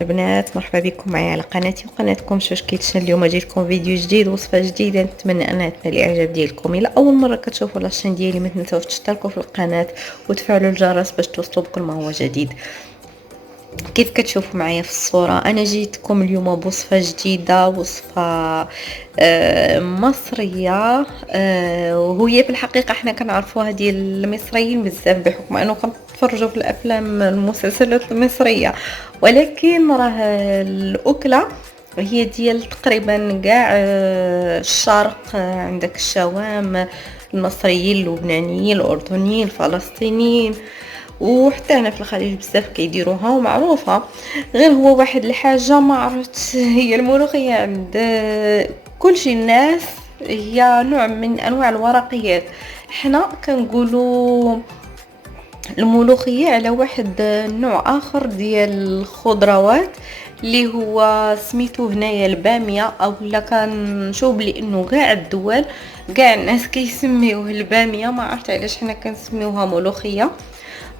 البنات، مرحبا بكم معايا على قناتي وقناتكم شوش كيتشن. اليوم جيتكم فيديو جديد، وصفه جديده. نتمنى انها تنال الاعجاب ديالكم. الى اول مره كتشوفوا لاشين ديالي ما تنساوش تشتركوا في القناه وتفعلوا الجرس باش توصلوا بكل ما هو جديد. كيف كتشوفوا معايا في الصوره، انا جيتكم اليوم بوصفه جديده، وصفه مصريه. وهي في الحقيقه احنا كنعرفوها ديال المصريين بزاف بحكم انه كنتفرجوا في الافلام المسلسلات المصريه، ولكن راه الاكله هي ديال تقريبا كاع الشرق. عندك الشوام، المصريين، اللبنانيين، الاردنيين، الفلسطينيين، وحتى هنا في الخليج بزاف كيديروها ومعروفه. غير هو واحد الحاجه ما عرفت هي الملوخيه عند كل شي الناس هي نوع من انواع الورقيات. حنا كنقولوا الملوخيه على واحد نوع اخر ديال الخضروات اللي هو سميتو هنايا الباميه، او لا كنشوف بلي انه كاع الدول كاع الناس كيسميوه الباميه. ما عرفت علاش حنا كنسميوها ملوخيه.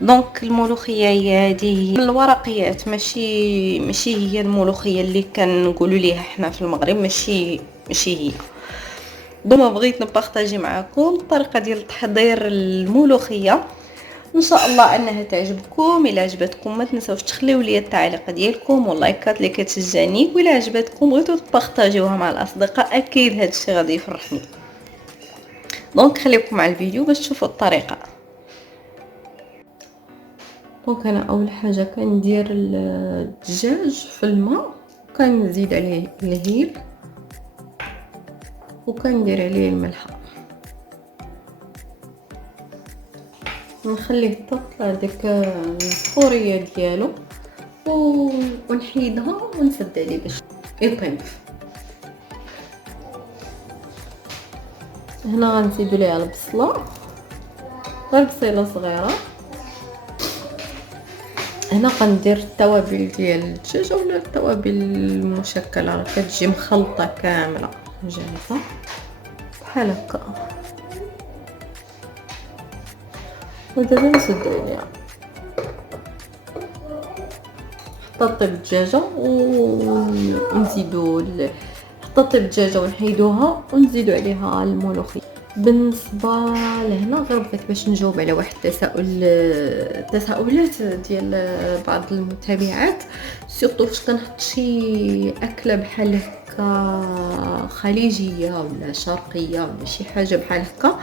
دونك الملوخيه هي هذه من الورقيات، ماشي هي الملوخيه اللي كنقولوا ليها حنا في المغرب، ماشي هي. دوما بغيت نبارطاجي معكم الطريقه ديال تحضير الملوخيه، ان شاء الله انها تعجبكم. الى عجبتكم ما تنساوش تخليو لي التعليق ديالكم واللايكات اللي كتشجعني، والى عجبتكم بغيتو تبارطاجيوها مع الاصدقاء اكيد هذا الشيء غادي يفرحني. دونك خليكم مع الفيديو باش تشوفوا الطريقه. دونك انا اول حاجه كندير الدجاج في الماء، وكنزيد عليه الهيل، وكندير عليه الملحه، ونخليه تطلع ديك الفوريه ديالو، ونحيدها ونسد عليه باش يطيب. هنا غنزيدو ليها البصله، غير بصيله صغيره. هنا غندير التوابل ديال الدجاج ولا التوابل المشكله، راه كتجي مخلطه كامله جاهزه بحال هكا. ودابا نسد عليها حتى طيب الدجاجه، ونزيدو حتى طيب الدجاجه ونحيدوها ونزيدو عليها الملوخيه. بالنسبه لهنا غير بغيت باش نجاوب على واحد التساؤلات ديال بعض المتابعات، سورتو فاش كنحط شي اكله بحال هكا خليجيه ولا شرقيه ولا شي حاجه بحال هكا.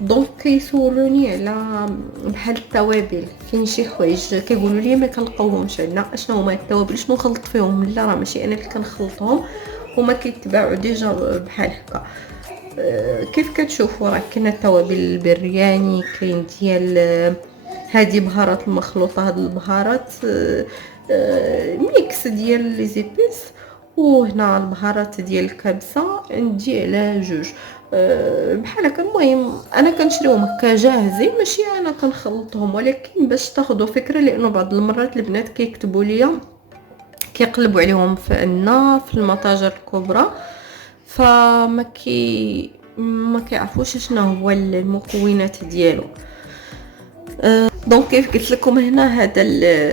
دونك كيسولوني على بحال التوابل، كاين شي حوايج كيقولوا لي ما كنلقاوهمش عندنا، اشنو هما التوابل، شنو نخلط فيهم؟ لا راه ماشي انا اللي كنخلطهم، هما كيتباعوا ديجا بحال هكا. كيف كتشوفوا راه كاين التوابل البرياني، كاين ديال هذه بهارات المخلوطه، هاد البهارات ميكس ديال لي زيبيس. وهنا البهارات ديال الكبسه عندي على جوج بحال هكا. المهم انا كنشريهم هكا جاهزين، ماشي انا كنخلطهم، ولكن باش تاخذوا فكره، لانه بعض المرات البنات كيكتبوا لي كيقلبوا عليهم في عنا في المتاجر الكبرى، ما كيعرفوش شنو هو المكونات ديالو. دونك كيف قلت لكم هنا هذا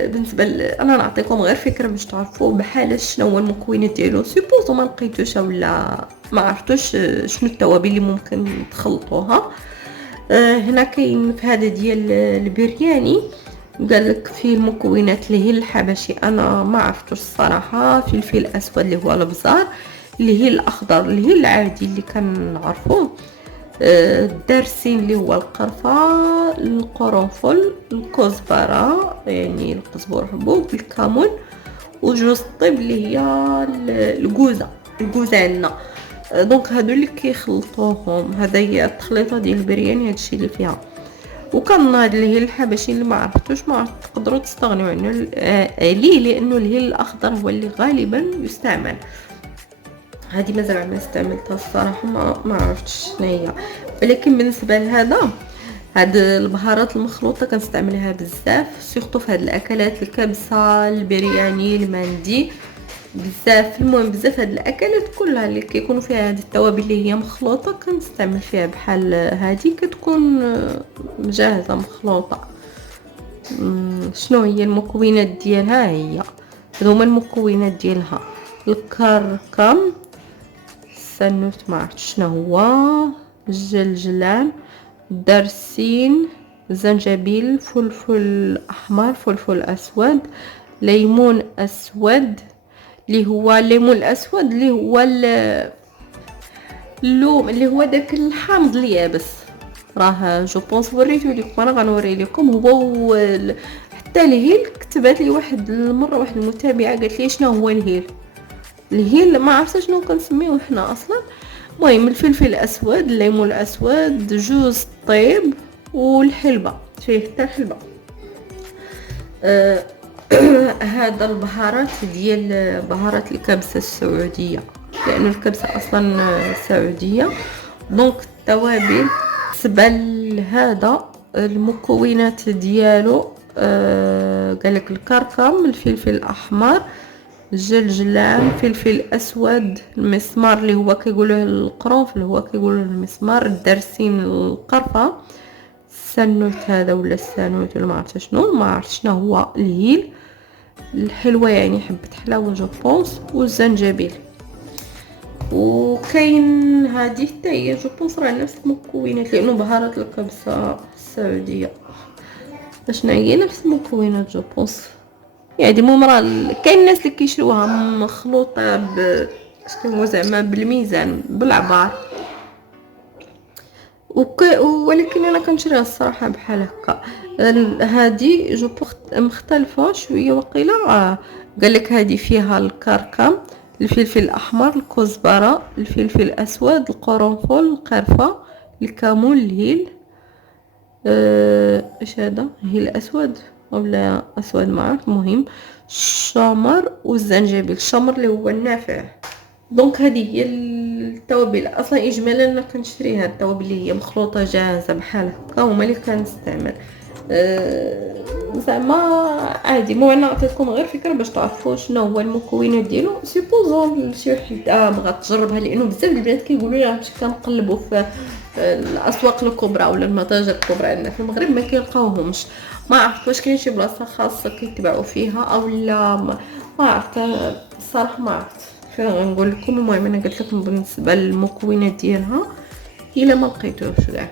بالنسبه انا نعطيكم غير فكره باش تعرفوا بحال شنو هو المكونات ديالو. سيبوزو ما لقيتوش ولا ما عرفتوش شنو التوابل اللي ممكن تخلطوها. هنا كاين في هذا ديال البرياني قال لك فيه المكونات اللي هي الحبشي، انا ما عرفتوش الصراحه. فلفل اسود اللي هو البزار، اللي هي الاخضر اللي هي العادي اللي كنعرفوه، الدرسين اللي هو القرفه، القرنفل، الكزبره يعني القزبر حبوب، الكمون، وجوز الطيب اللي هي الكوزه عندنا. دونك هادو اللي كيخلطوهم، هذا هي التخليطه ديال البرياني، هادشي اللي فيها. وكان هاد اللي هي الحبشي اللي ما عرفتوش، ما تقدروا تستغنوا عنه ليه، لانه الهيل الاخضر هو اللي غالبا يستعمل. هذه مازال ما استعملتها الصراحه، ما عرفتش شنو هي. ولكن بالنسبه لهذا، هاد البهارات المخلوطه كنستعملها بزاف، سورتو في هاد الاكلات، الكبسه، البرياني، المندي، بزاف. المهم بزاف هاد الاكلات كلها اللي كيكونوا فيها هاد التوابل اللي هي مخلوطه كنستعمل فيها بحال هذه، كتكون جاهزه مخلوطه. شنو هي المكونات ديالها؟ هي هادو هما المكونات ديالها. الكركم، السنوت ما عرفتش شنو هو، الجلجلان، الدرسين، زنجبيل، فلفل احمر، فلفل اسود، ليمون اسود اللي هو الليمون الاسود اللي هو اللوم اللي هو داك الحامض اليابس. راه جو بونس وريته لكم، انا غنوري لكم هو حتى الهيل. كتبات لي واحد المره واحد المتابعه قالت لي شنو هو الهيل. الهيل ما عرفتش شنو كنسميوه حنا اصلا. المهم الفلفل الاسود، الليمون الاسود، جوز الطيب، والحلبه، فيه حتى الحلبه. هذا البهارات ديال بهارات الكبسه السعوديه، لأن الكبسة أصلا سعودية. دونك التوابل بالنسبة لهذا المكونات ديالو، قالك الكركم، الفلفل الأحمر، الجلجلان، فلفل أسود، المسمار اللي هو كيقولوه القرنفل هو كيقولوه المسمار، الدرسين، القرفة، السنوت هذا ولا السانوت ولا ما عرفت شنو، ما عرفت شنو هو، الهيل، الحلوة يعني حبة حلاوة جو بونس، والزنجبيل. وكاين هذه حتى هي جو بونس راه نفس المكونات، لانه بهارات الكبسه السعوديه شنو هي نفس المكونات جو بونس. يعني المهم راه كاين الناس اللي كيشروها مخلوطه شنو زعما بالميزان بالعبار، ولكن انا كنشريها الصراحه بحال هكا. هذه جو مختلفه شويه وقيله. قال لك هذه فيها الكركم، الفلفل الاحمر، الكزبره، الفلفل الاسود، القرنفل، القرفه، الكمون، الهيل. ايش هذا؟ هيل اسود ولا اسود ما عرفت. المهم الشمر والزنجبيل، الشمر اللي هو النافع. دونك هذه هي التوابل. اصلا اجمالا انا كنشريها التوابل اللي هي مخلوطه جاهزه بحال هكا، هما اللي كنستعمل. زعما عادي. مو انا عطيتكم غير فكره باش تعرفوا شنو هو المكونات ديالو. سيبوزون شي واحد بغات تجربها، لانه بزاف البنات كيقولوا لي باش كنقلبوا في الاسواق الكبرى ولا المتاجر الكبرى عندنا في المغرب ما كيلقاوهمش. ما عرفت واش كاين شي بلاصه خاصه كيتباعوا فيها او لا. ما عرفت الصراحه، ما عرفت فين غنقول لكم. المهم انا قلت لكم بالنسبه للمكونات ديالها الا ما لقيتوش كاع.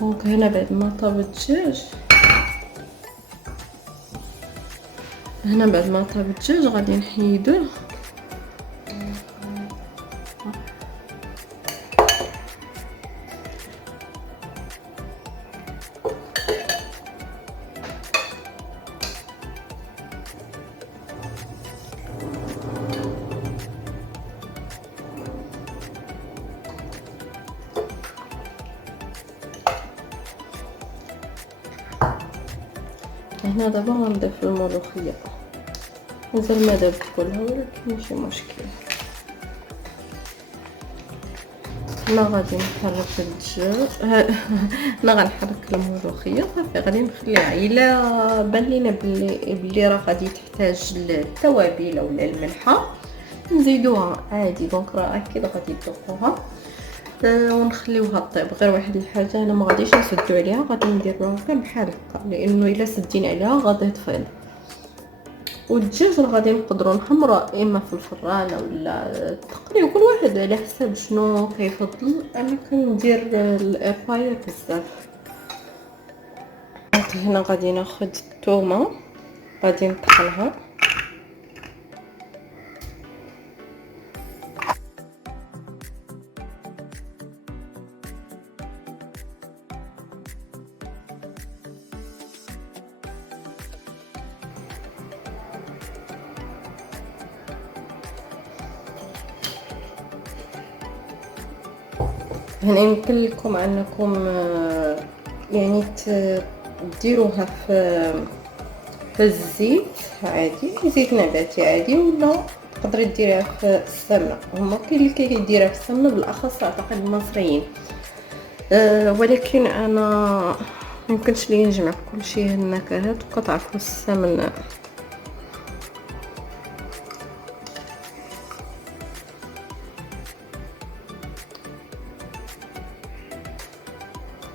دونك هنا بعد ما طاب الدجاج، غادي نحيدوه. هنا دابا غنضيف الملوخيه، مازال ما دابت كلها ولكن ماشي مشكل. انا غادي نحرك الدجاج. انا غنحرك الملوخيه صافي، غادي نخليها الا بان لينا بلي راه غادي تحتاج التوابل ولا الملحه نزيدوها عادي. دونك راه اكيد غادي تذوقوها. ونخليوها طيب. غير واحد الحاجه انا ما غاديش نسدو عليها، غادي نديروها غير بحال هكا، لانه الا سدينا عليها غادي تفيض. والدجاج راه غادي نقدروا نحمروا اما في الفران ولا تقريبا كل واحد على حسب شنو كيفضل. انا كندير الاير فراير بزاف. هنا غادي ناخذ الثومه، غادي نطحنها. هنا يمكن لكم انكم يعني ديروها في الزيت عادي، زيت نباتي عادي، ولا تقدري ديريها في السمنه. هما كاين اللي كيديرها في السمنه بالاخص اعتقد المصريين. ولكن انا ميمكنش لي نجمع كلشي هاد النكهات، وكتعرفوا السمن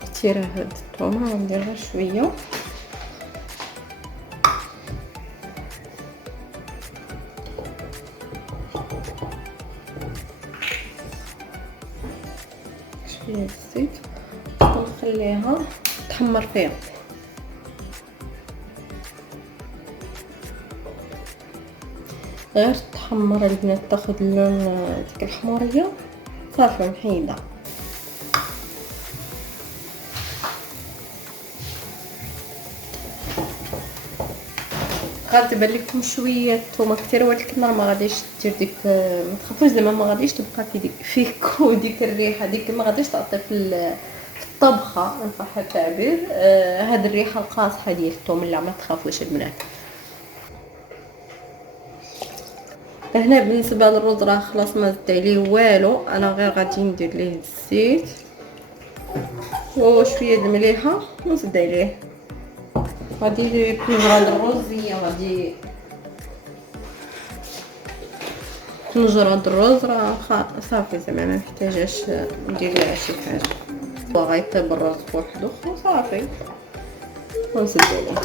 كثيره. هاد الثومه غنديرها شويه فيها الزيت ونخليها تحمر فيها. غير تحمر البنات تاخد اللون ديك الحموريه صافي نحيدها. غادي تبان لكم شويه الثومه كثير، ولكن راه ما غاديش دير ديك، ما تخافوش زعما ما غاديش تبقى فيكو ديك الريحه، ديك ما غاديش تعطي في الطبخه ان صح التعبير. هاد الريحه القاصحه ديال الثوم، لا ما تخافوش البنات. هنا بالنسبه للرز راه خلاص ما زدت عليه والو، انا غير غادي ندير ليه الزيت وشويه المليحه ونزيد عليه. غادي تنجرد الرز، هي غادي تنجرد الرز، راه صافي زعما ما محتاجاش ندير لها شي حاجه، وغيطيب الرز بوحدو وصافي ونزيد عليه.